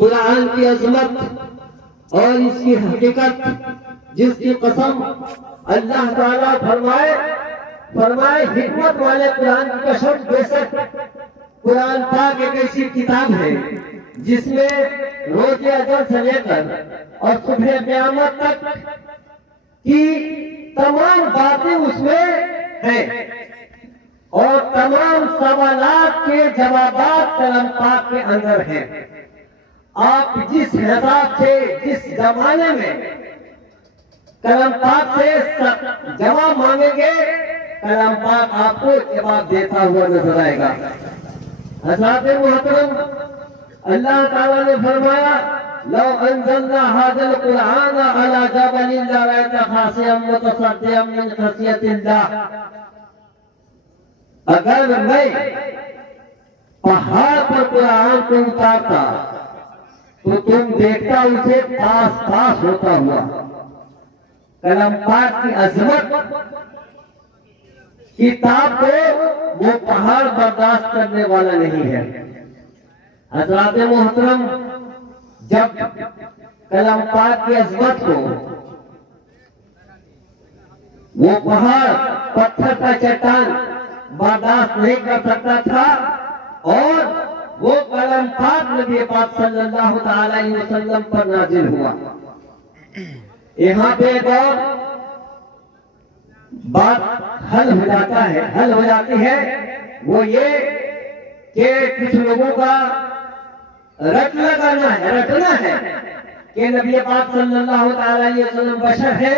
قرآن کی عظمت اور اس کی حقیقت جس کی قسم اللہ تعالیٰ فرمائے حکمت والے قرآن کی قسم، بے شک قرآن پاک ایک ایسی کتاب ہے جس میں روز اجل سے لے کر اور صبح قیامت تک کی تمام باتیں اس میں ہیں اور تمام سوالات کے جوابات کلام پاک کے اندر ہیں۔ آپ جس حساب سے جس زمانے میں کلام پاک سے جواب مانگیں گے، کلام پاک آپ کو جواب دیتا ہوا نظر آئے گا۔ حضرات محترم، اللہ تعالیٰ نے فرمایا لو انزلنا هذا القرآن على جبل لرأيته خاشعا متصدعا من خشية الله، اگر میں پہاڑ پر قرآن کو اتارتا تو تم دیکھتا اسے پاس ہوتا ہوا۔ کلام پاک کی عظمت کتاب کو وہ پہاڑ برداشت کرنے والا نہیں ہے۔ حضرات محترم، جب کلام پاک کی عظمت کو وہ پہاڑ پتھر کا چٹان برداشت نہیں کر سکتا تھا اور وہ کلام پاک نبی پاک صلی اللہ تعالی علیہ وسلم پر نازل ہوا۔ یہاں پہ ایک اور بات حل ہو جاتی ہے، وہ یہ کہ کچھ لوگوں کا رٹنا ہے کہ نبی پاک صلی اللہ تعالی علیہ وسلم بشر ہے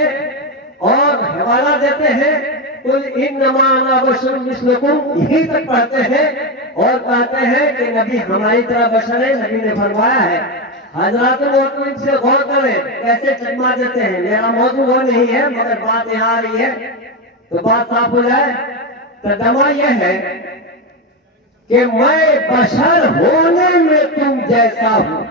اور حوالہ دیتے ہیں قل انما انا بشر مثلکم، یہیں تک پڑھتے ہیں اور کہتے ہیں کہ نبی ہماری طرح بشر ہے، نبی نے فرمایا ہے۔ حضرات محترم، ان سے غور کریں کیسے چکما دیتے ہیں۔ میرا موضوع وہ نہیں ہے مگر بات یہاں آ رہی ہے تو بات صاف ہو جائے۔ ترجمہ یہ ہے کہ میں بشر ہونے میں تم جیسا ہوں،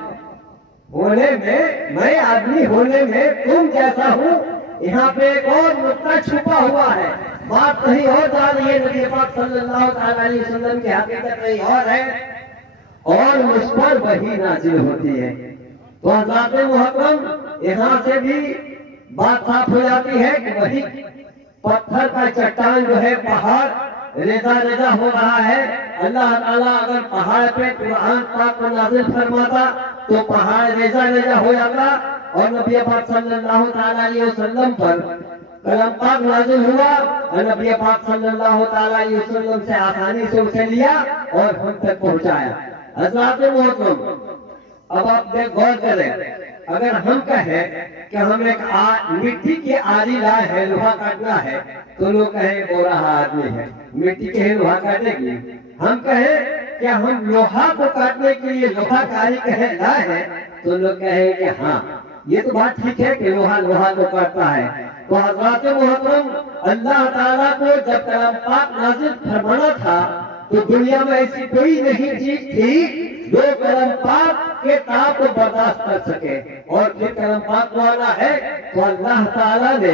میں آدمی ہونے میں تم جیسا ہوں۔ یہاں پہ ایک اور نقطہ چھپا ہوا ہے، بات کہیں اور جا رہی ہے، نبی پاک صلی اللہ تعالی علیہ وسلم کی حقیقت کہیں اور ہے اور مجھ پر وحی نازل ہوتی ہے۔ تو حضرات محترم، یہاں سے بھی بات صاف ہو جاتی ہے کہ وہی پتھر کا چٹان جو ہے پہاڑ ریزہ ہو رہا ہے۔ اللہ تعالیٰ اگر پہاڑ پہ قرآن پاک کو نازل فرماتا تو پہاڑ ریزہ ہو جاتا اور نبی پاک صلی اللہ تعالی علیہ وسلم پر کلام پاک نازل ہوا اور نبی پاک صلی اللہ تعالی علیہ وسلم سے آسانی سے اسے لیا اور ہم تک پہنچایا۔ حضرات محترم، اب آپ غور کریں، اگر ہم کہیں کہ ہم ایک مٹی کی آری لائے ہے، لوہا کاٹنا ہے، تو لوگ کہیں وہ رہا آدمی ہے، مٹی کے ہی لوہا کاٹے گی۔ ہم کہیں کہ ہم لوہا کو کاٹنے کے لیے لوہا کاری کہیں لائے ہیں، تو لوگ کہیں کہ ہاں یہ تو بات ٹھیک ہے کہ لوہا کو کاٹتا ہے۔ تو حضرات محترم، اللہ تعالیٰ کو جب کلام پاک نازل فرمانا تھا تو دنیا میں ایسی کوئی نہیں چیز تھی جو کلام پاک کے تاب کو برداشت کر سکے، اور پھر کلام پاک کو آنا ہے تو اللہ تعالیٰ نے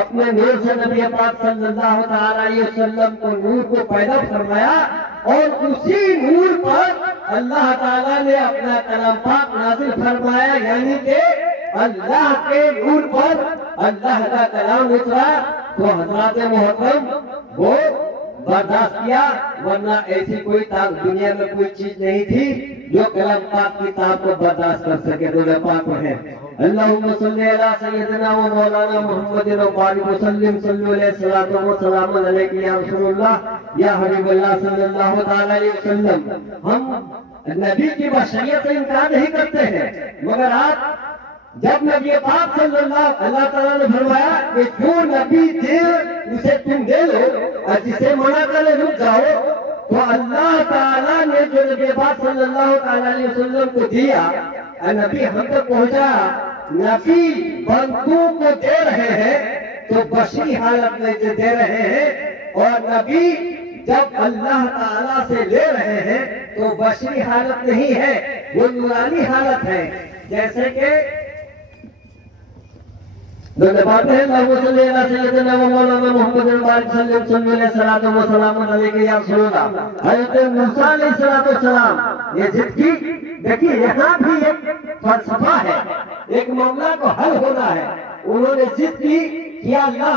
اپنے نور سے نبی پاک صلی اللہ تعالی علیہ وسلم کو نور کو پیدا فرمایا اور اسی نور پر اللہ تعالیٰ نے اپنا کلام پاک نازل فرمایا، یعنی کہ اللہ کے نور پر اللہ کا کلام اترا۔ تو حضرات محترم وہ برداشت کیا، ورنہ ایسی کوئی دنیا میں کوئی چیز نہیں تھی جو کلام پاک کی تاب کو برداشت کر سکے۔ دنیا پاک ہے۔ اللہم صلی علی سیدنا و مولانا محمد و بارک وسلم، صلی علیہ الصلوۃ والسلام علیک یا رسول اللہ یا حبیب اللہ صلی اللہ تعالی علیہ وسلم۔ ہم نبی کی بشریت سے انکار نہیں کرتے ہیں، مگر آپ جب نبی پاک صلی اللہ تعالیٰ نے فرمایا کہ جو نبی دے اسے تم دے لو اور جسے منع کرے رک جاؤ، تو اللہ تعالیٰ نے جو نبی پاک صلی اللہ تعالیٰ علیہ وسلم کو دیا، نبی ہم تک پہنچا، نبی بندوں کو دے رہے ہیں تو بشری حالت میں دے رہے ہیں، اور نبی جب اللہ تعالیٰ سے لے رہے ہیں تو بشری حالت نہیں ہے، وہ نورانی حالت ہے۔ جیسے کہ بات ہے اللہم صلی علی سیدنا و مولانا محمد بارک وسلم، صلی علیہ الصلوۃ والسلام علیک یا رسول اللہ۔ حضرت موسیٰ علیہ السلام یہ ضد کی، دیکھیے یہاں بھی ایک فلسفہ ہے، ایک معاملہ کو حل ہونا ہے۔ انہوں نے ضد کی کہ اللہ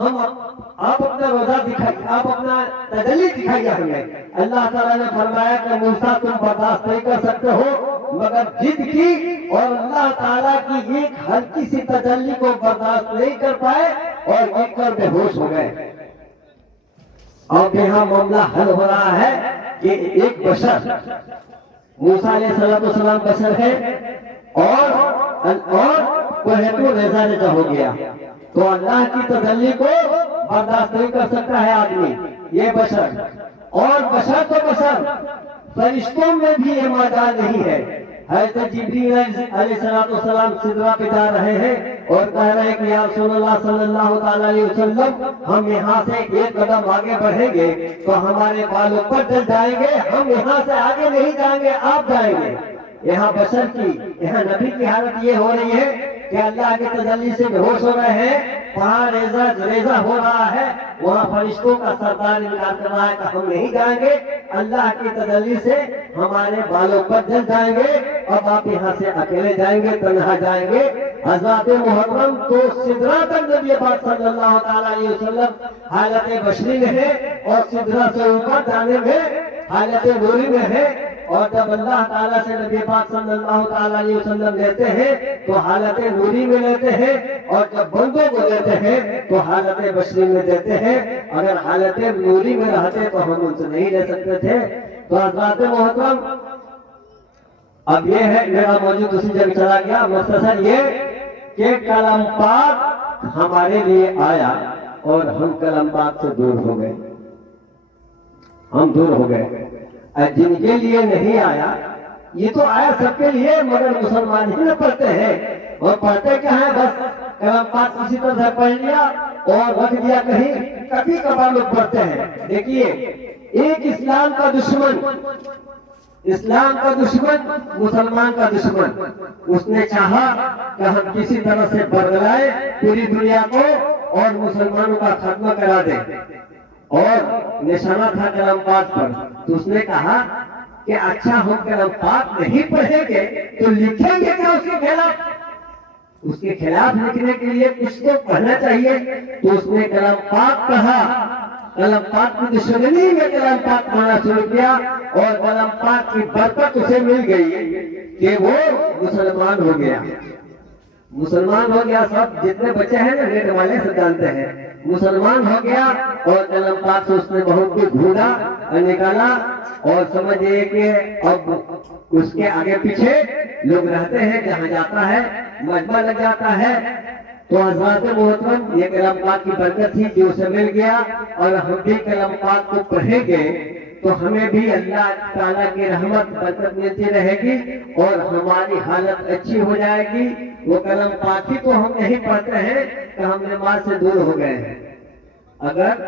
ہم آپ اپنا روزہ دکھائیے، آپ اپنا تجلی دکھائیے ہمیں۔ اللہ تعالیٰ نے فرمایا کہ موسیٰ تم برداشت نہیں کر سکتے ہو، مگر ضد کی اور اللہ تعالیٰ کی ایک ہلکی سی تجلی کو برداشت نہیں کر پائے اور گر کر بے ہوش ہو گئے۔ اب یہاں معاملہ حل ہو رہا ہے کہ ایک بشر، موسیٰ علیہ السلام بشر ہے اور کوہ طور ریزہ ریزہ ہو گیا، تو اللہ کی تجلی کو برداشت نہیں کر سکتا ہے آدمی، یہ بشر۔ اور بشر تو بشر، فرشتوں میں بھی یہ مجال نہیں ہے۔ حضرت جبریل علیہ السلام سدرہ پہ جا رہے ہیں اور کہہ رہے ہیں کہ یا رسول اللہ صلی اللہ تعالی علیہ وسلم، ہم یہاں سے ایک قدم آگے بڑھیں گے تو ہمارے بال اوپر چل جائیں گے، ہم یہاں سے آگے نہیں جائیں گے، آپ جائیں گے۔ یہاں بشر کی، یہاں نبی کی حالت یہ ہو رہی ہے کہ اللہ کے تجلی سے بے ہوش ہو رہے ہیں، وہاں ریزہ ہو رہا ہے، وہاں فرشتوں کا سردار انکار کر رہا ہے کہ ہم نہیں جائیں گے، اللہ کی تجلی سے ہمارے بالوں پر جل جائیں گے، اب آپ یہاں سے اکیلے جائیں گے، تنہا جائیں گے۔ حضرات محترم تو سدرہ تک نبی پاک صلی اللہ تعالی علیہ وسلم حالت بشری میں ہے اور سدرہ سے اوپر جانے میں حالت نوری میں ہے، اور جب اللہ تعالیٰ سے نبی پاک صلی اللہ تعالی علیہ وسلم لیتے ہیں تو حالت نوری میں لیتے ہیں، اور جب بندوں کو لیتے ہیں تو حالت بشری میں دیتے ہیں۔ اگر حالت نوری میں رہتے تو ہم ان سے نہیں لے سکتے تھے۔ تو حضرات محترم، اب یہ ہے، میرا موجود اسی جگہ چلا گیا، مختصر یہ کہ کلام پاک ہمارے لیے آیا اور ہم کلام پاک سے دور ہو گئے، ہم دور ہو گئے۔ جن کے لیے نہیں آیا، یہ تو آیا سب کے لیے، مگر مسلمان ہی نہ پڑھتے ہیں، اور پڑھتے کیا ہے، بس کلام پاک اسی طرح سے پڑھ لیا اور رکھ دیا کہیں، کبھی کبھار لوگ پڑھتے ہیں۔ دیکھیے، ایک اسلام کا دشمن مسلمان کا دشمن، اس نے چاہا کہ ہم کسی طرح سے بدلائے پوری دنیا کو اور مسلمانوں کا خاتمہ کرا دیں، اور نشانہ تھا کلام پاک پر۔ تو اس نے کہا کہ اچھا ہم کلام پاک نہیں پڑھیں گے تو لکھیں گے کیا اس کے خلاف؟ اس کے خلاف لکھنے کے لیے کچھ تو پڑھنا چاہیے۔ تو اس نے کلام پاک پڑھا، کلام پاک کی دشمنی میں کلام پاک پڑھنا شروع کیا، اور کلام پاک کی برکت اسے مل گئی کہ وہ مسلمان ہو گیا۔ مسلمان ہو گیا، سب جتنے بچے ہیں نا نیٹ والے سے جانتے ہیں، مسلمان ہو گیا، اور کلام پاک سے اس نے بہت کچھ ڈھونڈا نکالا، اور سمجھئے کہ اب اس کے آگے پیچھے لوگ رہتے ہیں، جہاں جاتا ہے مجمع لگ جاتا ہے۔ تو حضرات محترم، یہ کلام پاک کی برکت تھی جو اسے مل گیا، اور ہم بھی کلام پاک کو پڑھیں گے تو ہمیں بھی اللہ تعالیٰ کی رحمت برکت ملتی رہے گی اور ہماری حالت اچھی ہو جائے گی۔ وہ کلام پاک ہی تو ہم نہیں پڑھتے ہیں کہ ہم نماز سے دور ہو گئے ہیں۔ اگر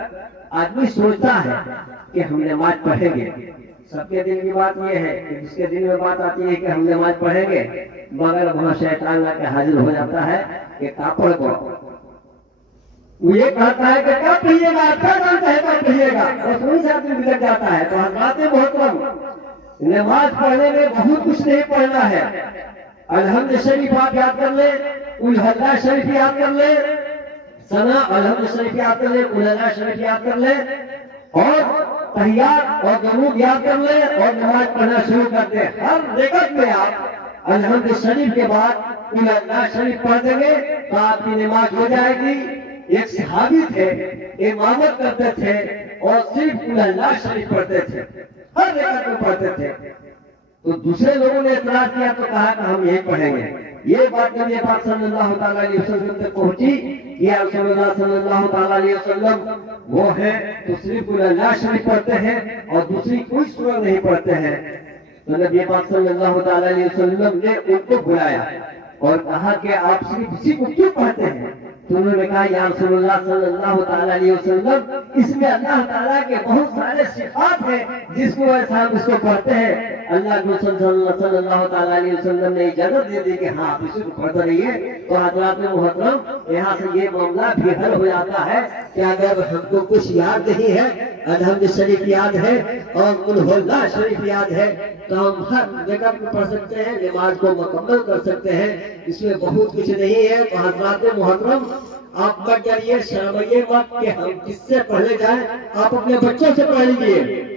آدمی سوچتا ہے کہ ہم نماز پڑھیں گے، سب کے دل کی بات یہ ہے کہ جس کے دل میں بات آتی ہے کہ ہم نماز پڑھیں گے، مگر وہاں شیطان لا کے حاضر ہو جاتا ہے کہ کاپڑ کو وہ یہ کہتا ہے کہ کب پڑھیے گا، کیا جانتا ہے کب پڑھیے گا، اور وہیں سے آدمی بگڑ جاتا ہے۔ تو حضرات محترم، نماز پڑھنے میں بہت کچھ نہیں پڑھنا ہے۔ الحمد شریف آپ یاد کر لیں، الحلہ شریف یاد کر لیں، ثنا الحمد شریف یاد کر لیں، الحلہ شریف یاد کر لیں، اور تحیات اور درود یاد کر لیں، اور نماز پڑھنا شروع کر دیں۔ ہر رکعت میں آپ الحمد شریف کے بعد الحلہ شریف پڑھ دیں گے تو آپ کی نماز ہو جائے گی۔ ایک صحابی تھے، امامت کرتے تھے اور صرف الحلہ شریف پڑھتے تھے، ہر رکعت میں پڑھتے تھے۔ تو دوسرے لوگوں نے اعتراض کیا تو کہا کہ ہم یہی پڑھیں گے۔ یہ بات نبی پاک صلی اللہ تعالی علیہ وسلم تک پہنچی، یا رسول اللہ صلی اللہ تعالی علیہ وسلم وہ ہے تو صرف الحلہ شریف پڑھتے ہیں اور دوسری کوئی سورت نہیں پڑھتے ہیں۔ تو نبی پاک صلی اللہ تعالی علیہ وسلم نے ان کو بلایا اور کہا کہ آپ صرف اسی کو کیوں پڑھتے ہیں؟ تو انہوں نے کہا یا رسول اللہ صلی اللہ تعالی علیہ وسلم، اس میں اللہ تعالیٰ کے بہت سارے صفات ہیں جس کو ایسا ہم اس کو پڑھتے ہیں۔ اللہ کے رسول صلی اللہ تعالیٰ علیہ وسلم نے اجازت دے دی کہ ہاں آپ اسی کو پڑھتے رہیے، تو حضرات محترم یہاں سے یہ معاملہ بھی حل ہو جاتا ہے کہ اگر ہم کو کچھ یاد نہیں ہے، الحمد شریف یاد ہے اور قل هو اللہ شریف یاد ہے، تو ہم ہر جگہ پہ پڑھ سکتے ہیں، نماز کو مکمل کر سکتے ہیں، اس میں بہت کچھ نہیں ہے۔ تو حضرات محترم آپ مت ڈریے، شرمائیے مت کہ ہم کس سے پڑھنے جائیں، آپ اپنے بچوں سے پڑھ لیجیے۔